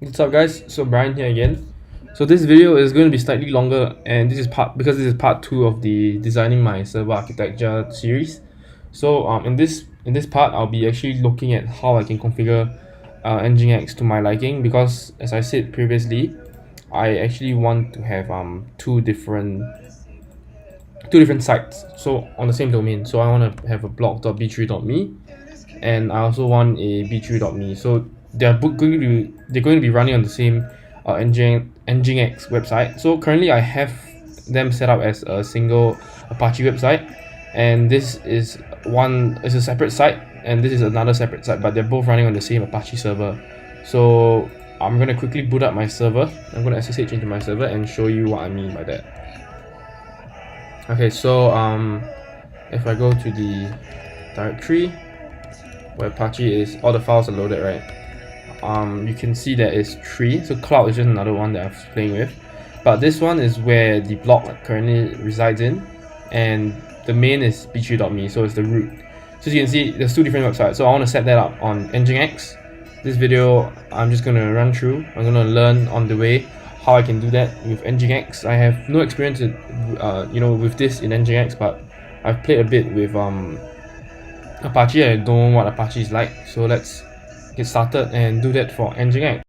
What's up, guys? So Brian here again. So this video is going to be slightly longer, and this is part two of the designing my server architecture series. So in this part, I'll be actually looking at how I can configure Nginx to my liking, because as I said previously, I actually want to have two different sites, so on the same domain. So I want to have a blog.bchewy.me, and I also want a bchewy.me. So they're going to be running on the same Nginx website. So currently I have them set up as a single Apache website, and this is a separate site, and this is another separate site, but they're both running on the same Apache server. So I'm gonna quickly boot up my server. I'm gonna SSH into my server and show you what I mean by that. Okay, so if I go to the directory where Apache is, all the files are loaded, right? You can see that it's 3. So cloud is just another one that I'm playing with, but this one is where the blog currently resides in, and the main is bchewy.me, so it's the root. So as you can see, there's two different websites. So I want to set that up on Nginx. This video I'm just going to run through. I'm going to learn on the way how I can do that with Nginx. I have no experience with this in Nginx, but I've played a bit with Apache. I don't know what Apache is like, so let's get started and do that for Nginx.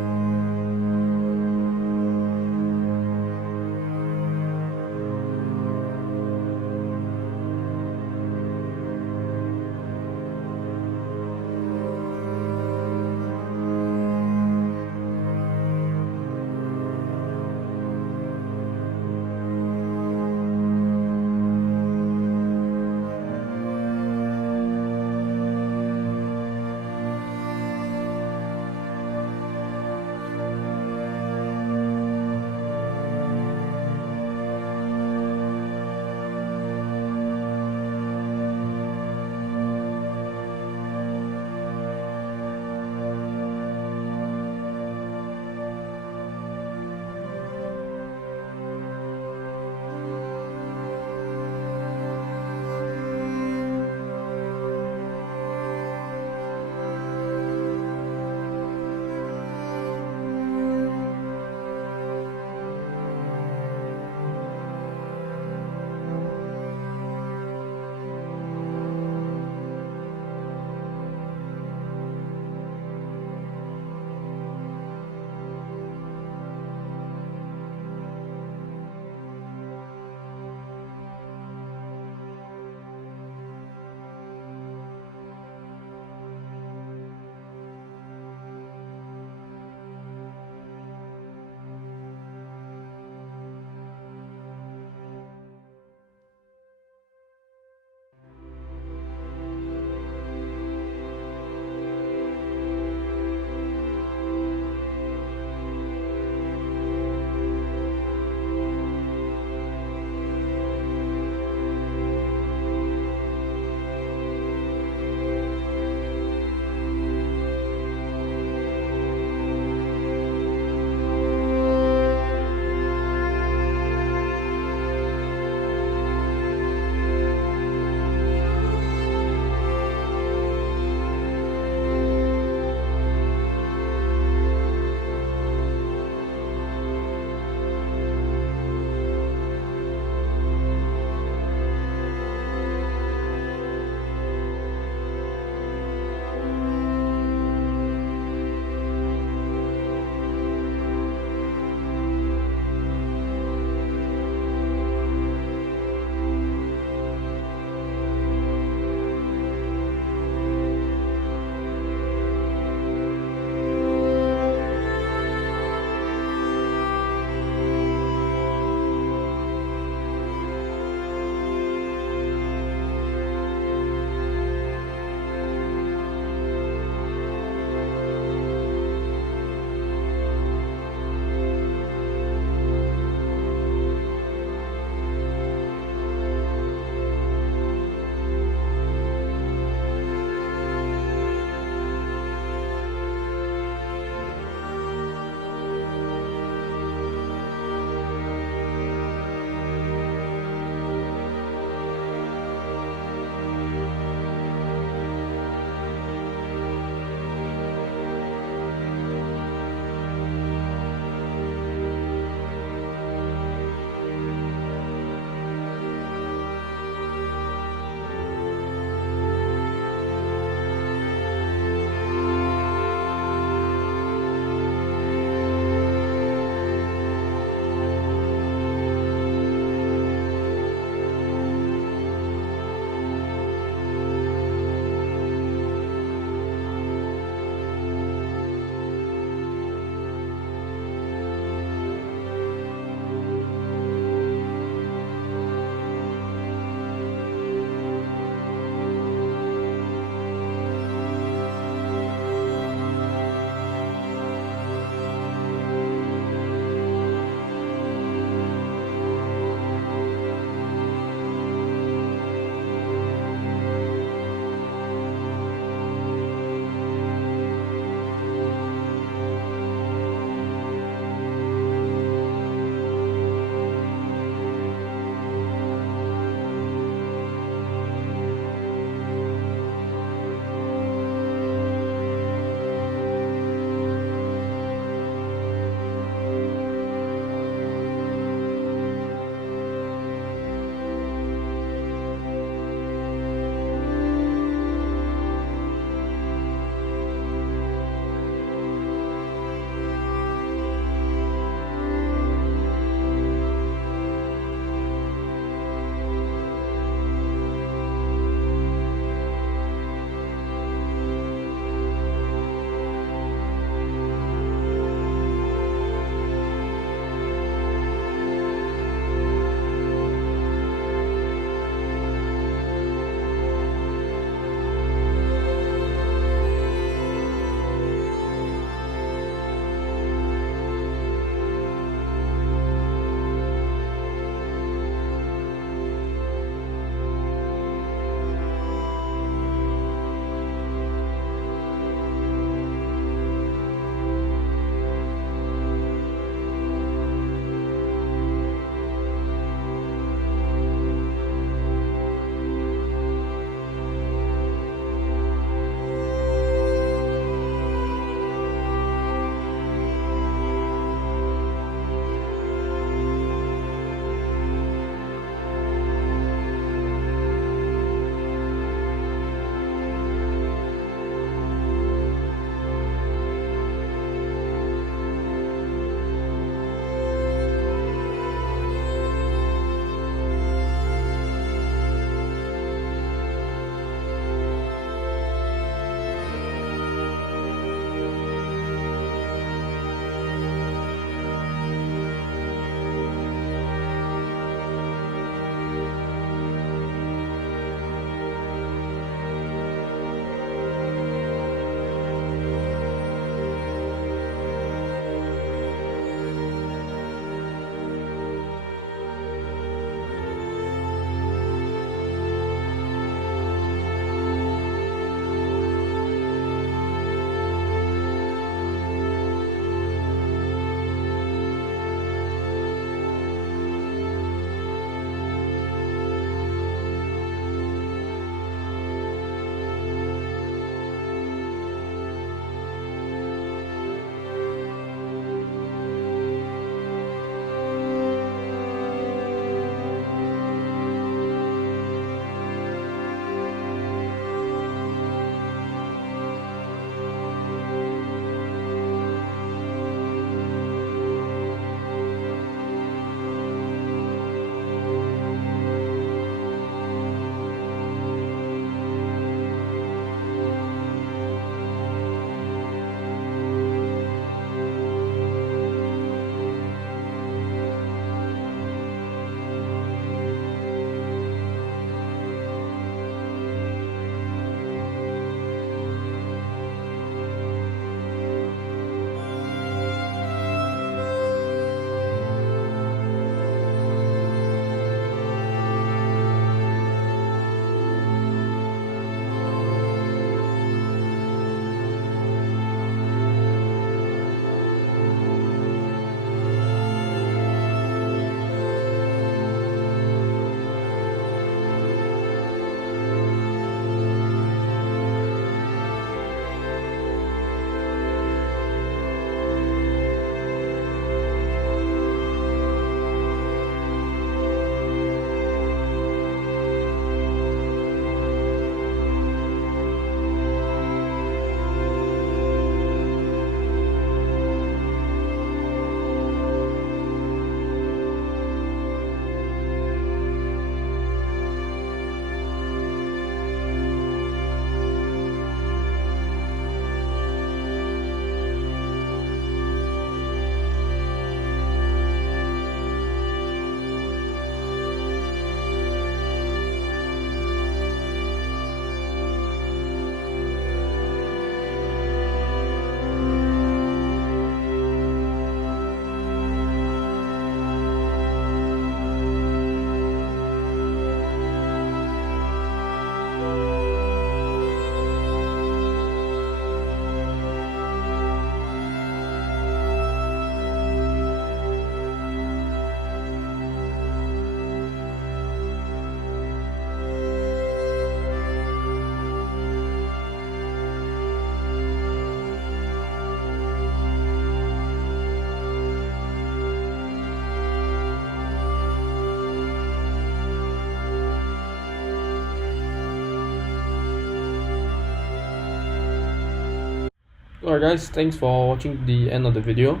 Alright guys, thanks for watching the end of the video.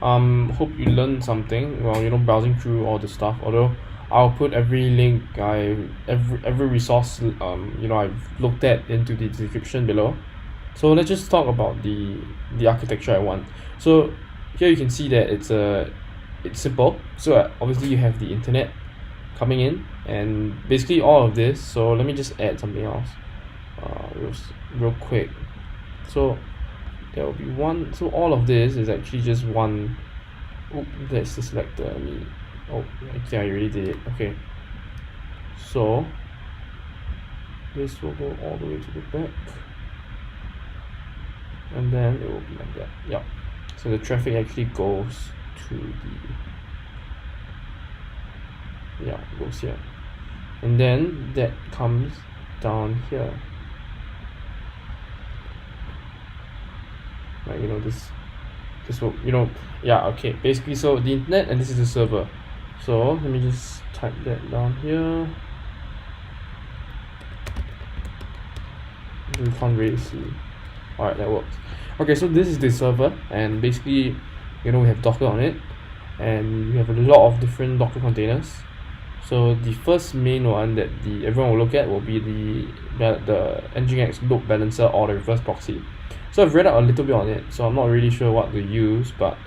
Hope you learned something while browsing through all the stuff. Although I'll put every link every resource I've looked at into the description below. So let's just talk about the architecture I want. So here you can see that it's simple. So obviously you have the internet coming in and basically all of this. So let me just add something else real quick. So there will be one. So all of this is actually just one. Oh, let's just select the actually I already did it. Okay, so this will go all the way to the back and then it will be like that. Yeah, so the traffic actually goes to the goes here, and then that comes down here. Like this will okay, basically. So the internet, and this is the server. So let me just type that down here. We can't really see. Alright, that works. Okay, so this is the server, and basically we have Docker on it, and we have a lot of different Docker containers. So the first main one that everyone will look at will be the Nginx load balancer or the reverse proxy. So I've read up a little bit on it, so I'm not really sure what to use, but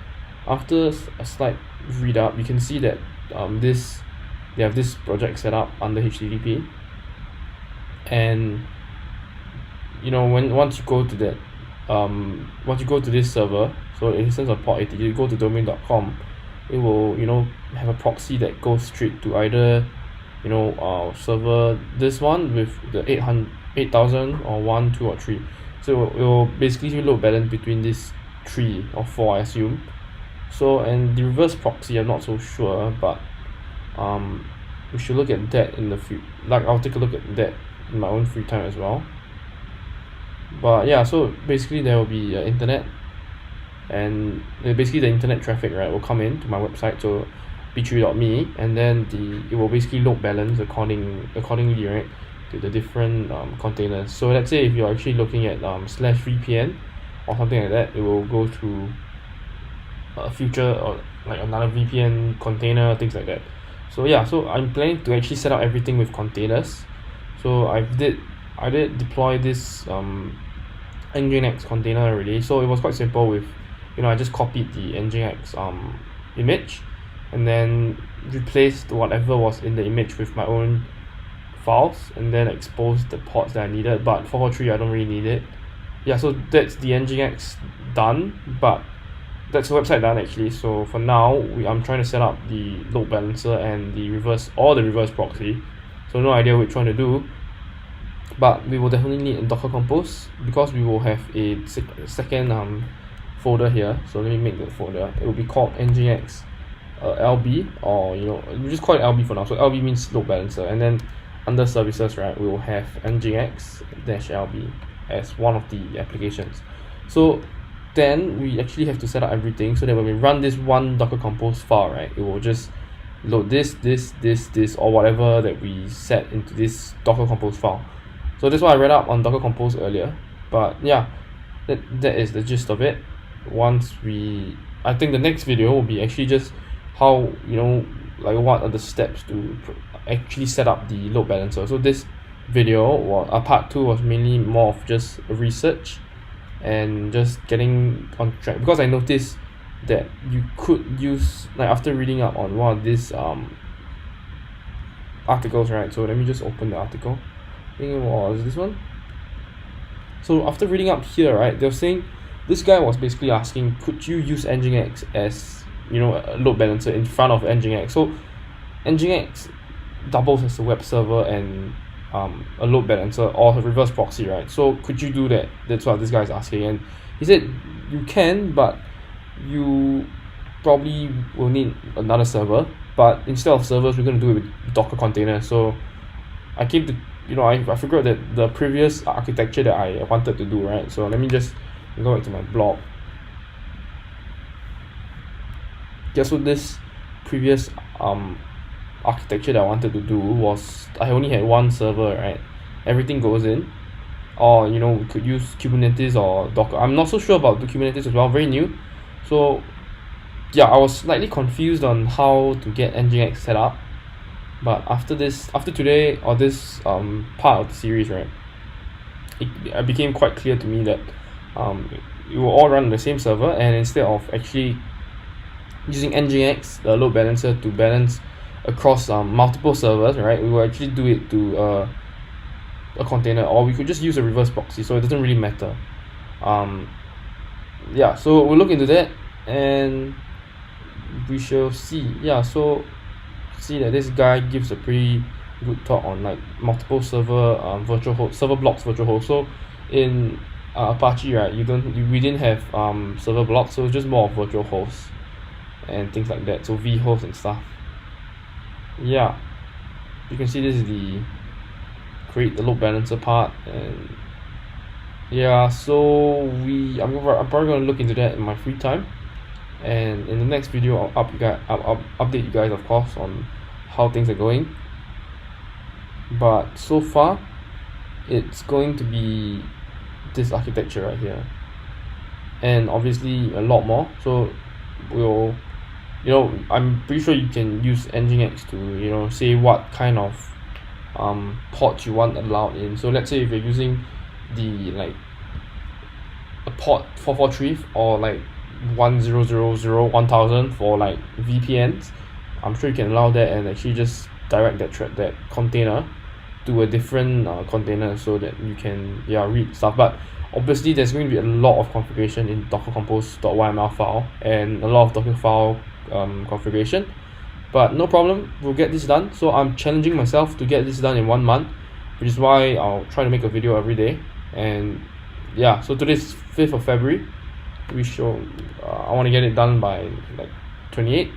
after a slight read up, you can see that they have this project set up under HTTP, and once you go to that once you go to this server, so in instance of port 80, you go to domain.com, it will have a proxy that goes straight to either server this one with the 8000 or 1, 2 or 3. So it will basically load balance between these 3 or 4, I assume. So, and the reverse proxy, I'm not so sure, but we should look at that in the I'll take a look at that in my own free time as well. But yeah, so basically there will be internet, and basically the internet traffic, right, will come in to my website, so bchewy.me, and then it will basically load balance accordingly, right, to the different containers. So let's say if you're actually looking at /VPN or something like that, it will go to a future or like another VPN container, things like that. So yeah, so I'm planning to actually set up everything with containers. So I did deploy this Nginx container already. So it was quite simple with I just copied the Nginx image and then replaced whatever was in the image with my own files, and then expose the ports that I needed. But 443, I don't really need it. Yeah, so that's the Nginx done, but that's the website done actually. So for now, I'm trying to set up the load balancer and the reverse proxy. So no idea which one to do, but we will definitely need a Docker Compose because we will have a second folder here. So let me make the folder. It will be called Nginx LB, or we just call it LB for now. So LB means load balancer, and then under services, right, we will have Nginx-LB as one of the applications. So then we actually have to set up everything so that when we run this one Docker Compose file, right, it will just load this or whatever that we set into this Docker Compose file. So that's what I read up on Docker Compose earlier. But yeah, that is the gist of it. I think the next video will be actually just how like what are the steps to actually set up the load balancer. So this video, part 2, was mainly more of just research and just getting on track, because I noticed that you could use, like, after reading up on one of these articles, right? So let me just open the article. I think it was this one. So after reading up here, right, they're saying this guy was basically asking, could you use Nginx as a load balancer in front of Nginx? So Nginx doubles as a web server and a load balancer or a reverse proxy, right? So could you do that? That's what this guy is asking, and he said you can, but you probably will need another server. But instead of servers, we're going to do it with Docker containers. So I came to I figured that the previous architecture that I wanted to do, right? So let me just go back to my blog. Yeah, so this previous architecture that I wanted to do was, I only had one server, right? Everything goes in, or we could use Kubernetes or Docker. I'm not so sure about the Kubernetes as well, very new. So yeah, I was slightly confused on how to get Nginx set up. But after today, or this part of the series, right, it became quite clear to me that it will all run on the same server, and instead of actually using Nginx, the load balancer, to balance across multiple servers, right, we will actually do it to a container, or we could just use a reverse proxy, so it doesn't really matter. Yeah, so we'll look into that, and we shall see. Yeah, so see that this guy gives a pretty good talk on like multiple server virtual host, server blocks virtual host. So in Apache, right, we didn't have server blocks, so it's just more of virtual hosts and things like that, so vhost and stuff. Yeah, you can see this is the create the load balancer part, and yeah, so I'm probably going to look into that in my free time, and in the next video I'll update you guys, of course, on how things are going. But so far it's going to be this architecture right here, and obviously a lot more. So we'll I'm pretty sure you can use Nginx to say what kind of ports you want allowed in. So let's say if you're using the a port 443 or 1000 for VPNs, I'm sure you can allow that and actually just direct that container to a different container so that you can read stuff. But obviously there's going to be a lot of configuration in docker compose.yml file and a lot of docker file configuration, but no problem, we'll get this done. So I'm challenging myself to get this done in 1 month, which is why I'll try to make a video every day. And yeah, so today's 5th of February. I want to get it done by 28.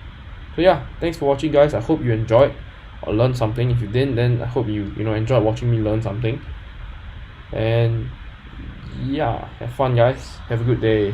So yeah, thanks for watching, guys. I hope you enjoyed or learned something. If you didn't, then I hope you enjoyed watching me learn something. And yeah, have fun, guys. Have a good day.